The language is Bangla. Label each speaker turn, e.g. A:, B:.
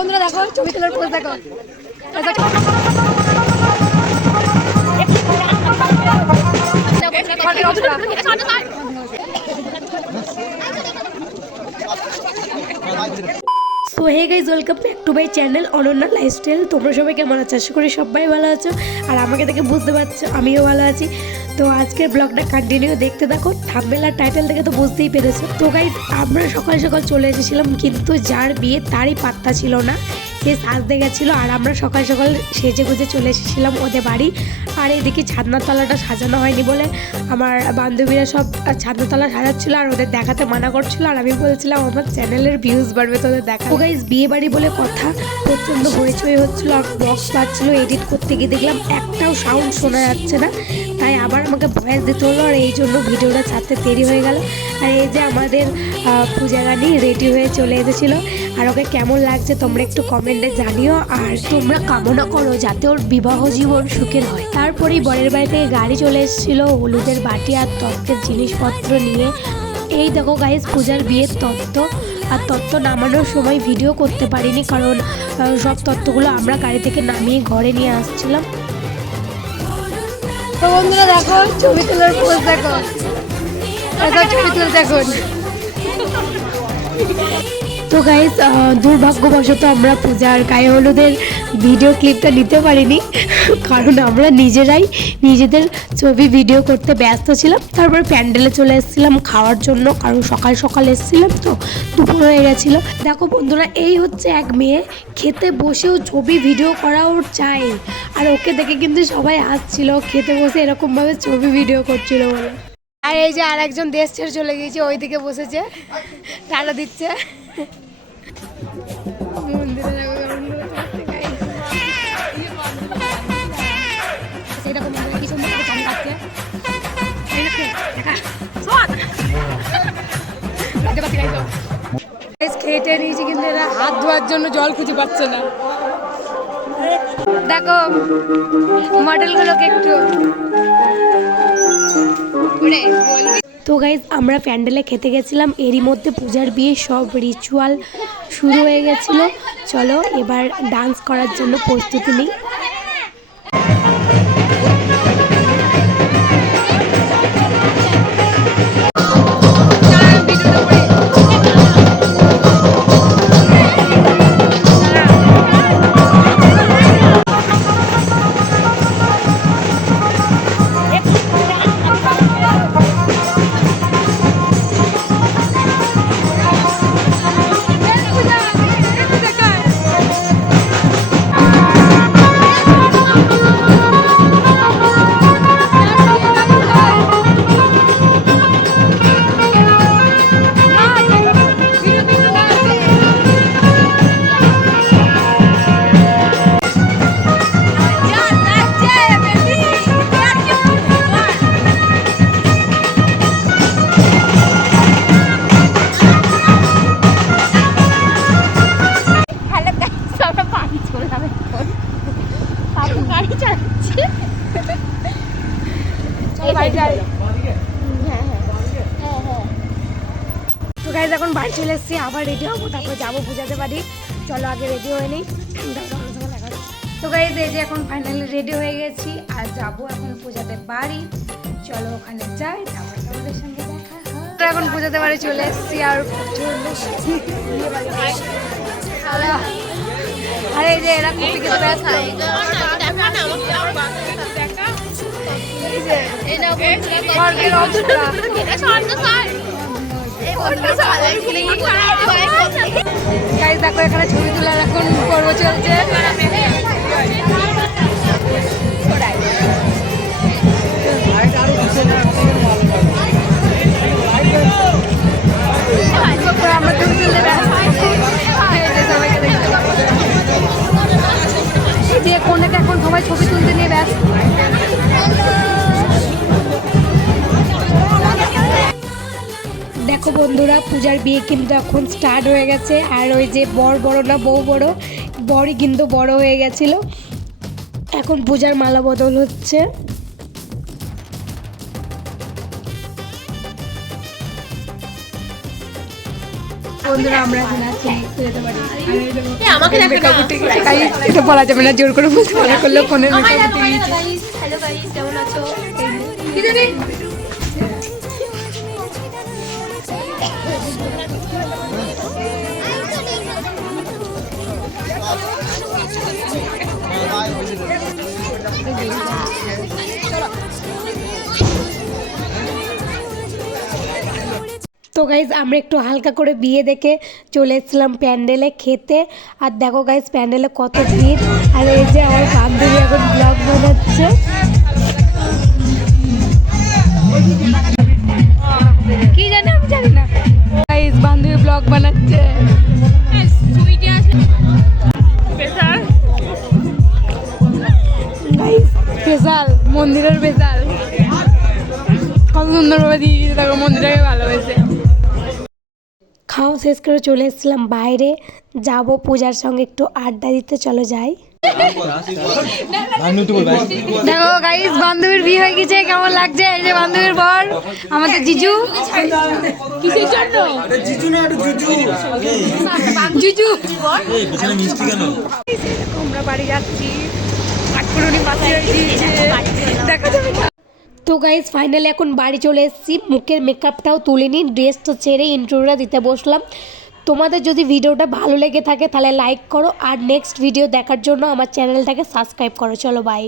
A: বন্ধুরা দেখো, ছবি তোলার পোজ দেখো।
B: So hey guys welcome back to my channel Ananya lifestyle তোমরা সবাই কেমন আছো? আশা করি সবাই ভালো আছো। আর আমাকে দেখে বুঝতে পারছ, আমিও ভালো আছি। তো আজকের ব্লগটা কন্টিনিউ দেখতে থাকো। থাম্বেল আর টাইটেল দেখে তো বুঝতেই পেরেছ। তো গাইজ আমরা সকাল সকাল চলে এসেছিলাম, কিন্তু যার বিয়ে তারই পাত্তা ছিল না। সে সাজতে গেছিল আর আমরা সকাল সকাল সেজে গুজে চলে এসেছিলাম ওদের বাড়ি। আর এদিকে ছাদনার তলাটা সাজানো হয়নি বলে আমার বান্ধবীরা সব ছাদনার তলা সাজাচ্ছিল আর ওদের দেখাতে মানা করছিল। আর আমি বলছিলাম, আমার চ্যানেলের ভিউজ বাড়বে তোদের দেখা গাইজ বিয়ে বাড়ি বলে কথা প্রচণ্ড হইচই হচ্ছিল আর বক্স পাচ্ছিল এডিট করতে গিয়ে দেখলাম একটাও সাউন্ড শোনা যাচ্ছে না। তাই আবার আমাকে ভয়েস দিতে হলো আর এই জন্য ভিডিওটা ছাড়তে দেরি হয়ে গেল। আর এই যে আমাদের পূজা রানী রেডি হয়ে চলে এসেছিল। আর ওকে কেমন লাগছে তোমরা একটু কমেন্টে জানিও। আর তোমরা কামনা করো যাতে ওর বিবাহ জীবন সুখের হয়। তারপরেই বরের বাড়ি থেকে গাড়ি চলে এসেছিল, হলুদের বাটি আর তত্ত্বের জিনিসপত্র নিয়ে। এই দেখো গাইজ পূজার বিয়ের তত্ত্ব আর তত্ত্ব নামানোর সময় ভিডিও করতে পারিনি কারণ সব তত্ত্বগুলো আমরা গাড়ি থেকে নামিয়ে ঘরে নিয়ে আসছিলাম।
A: তো বন্ধুরা দেখো ছবি তোলার পোস্ট দেখো। ছবি তুলতে এখন।
B: তো গাইজ দুর্ভাগ্যবশত আমরা পূজার গায়ে হলুদের ভিডিও ক্লিপটা নিতে পারিনি, কারণ আমরা নিজেরাই নিজেদের ছবি ভিডিও করতে ব্যস্ত ছিলাম। তারপর প্যান্ডেলে চলে এসেছিলাম খাওয়ার জন্য, কারণ সকাল সকাল এসেছিলাম তো, দুপুর হয়ে গেছিল। দেখো বন্ধুরা, এই হচ্ছে এক মেয়ে, খেতে বসেও ছবি ভিডিও করা ওর চাই আর ওকে দেখে কিন্তু সবাই হাসছিল খেতে বসে এরকমভাবে ছবি ভিডিও করছিল বলে।
A: আর এই যে আর একজন দেশ ছেড়ে চলে গিয়েছে, ওইদিকে বসেছে, টাটা দিচ্ছে। টেয়ে নিয়েছি কিন্তু এরা হাত ধোয়ার জন্য জল খুঁজে পাচ্ছে না। দেখো মডেলগুলোকে একটু
B: তো গাইজ আমরা প্যান্ডেলে খেতে গেছিলাম। এরই মধ্যে পূজার বিয়ে, সব রিচুয়াল শুরু হয়ে গেছিল। চলো এবার ডান্স করার জন্য প্রস্তুতি নিই।
A: চলে
B: এসছি আবার রেডি হব তারপর যাব পূজাতে পারি চলো আগে রেডি হয়ে নিই তো গাইজ এই যে এখন ফাইনালি রেডি হয়ে গেছি আর যাব এখন পূজাতে বাড়ি চলো ওখানে যাই তারপর
A: তো এখন পুজোতে বাড়ি চলে এসছি আর আরে এই যে এরা কপি খেতে এই যে দেখো এখানে ছবি তোলার এখন পর্ব চলছে।
B: বন্ধুরা পূজার বিয়ে কিন্তু এখন স্টার্ট হয়ে গেছে। আর ওই যে বর বড় না বউ বড় বরই কিন্তু বড় হয়ে গেছিল। এখন পূজার মালা বদল হচ্ছে।
A: বন্ধুরা আমরা এটা বলা যাবে না জোর করে বলতে মানা
C: হ্যালো গাইস কেমন আছো?
B: গাইজ আমরা একটু হালকা করে বিয়ে দেখে চলে এসেছিলাম প্যান্ডেলে খেতে। আর দেখো গাইজ প্যান্ডেলে কত ভিড়। আর এই যে আমার বান্ধবী এখন ব্লগ বানাচ্ছে।
A: কি জানি, আমি জানি না। গাইস বান্ধবী ব্লগ বানাচ্ছে। স্পেশাল মন্দিরের স্পেশাল কত সুন্দরভাবে দিয়ে দিয়েছে, দেখো, মন্দিরটাকে ভালোবেসে।
B: খাওয়া শেষ করে চলে এসেছিলাম বাইরে। যাব পূজার সঙ্গে একটু আড্ডা দিতে চলো যাই।
A: দেখো গাইস বান্ধবীর বিয়ে হয়ে গেছে কেমন লাগছে? এই যে বান্ধবীর বর আমাদের জিজু। কিসের জন্য?
D: জিজু। না জুজু
A: জিজু
D: এই পিছনে মিষ্টি কেন
A: আমরা বাড়ি যাচ্ছি। পাশে দেখা যাবে না।
B: তো গাইজ ফাইনালি এখন বাড়ি চলে এসেছি। মুখের মেকআপটাও তুলে নিই ড্রেস তো ছেড়ে ইন্টারভিউটা দিতে বসলাম। তোমাদের যদি ভিডিওটা ভালো লেগে থাকে, তাহলে লাইক করো। আর নেক্সট ভিডিও দেখার জন্য আমার চ্যানেলটাকে সাবস্ক্রাইব করো। চলো বাই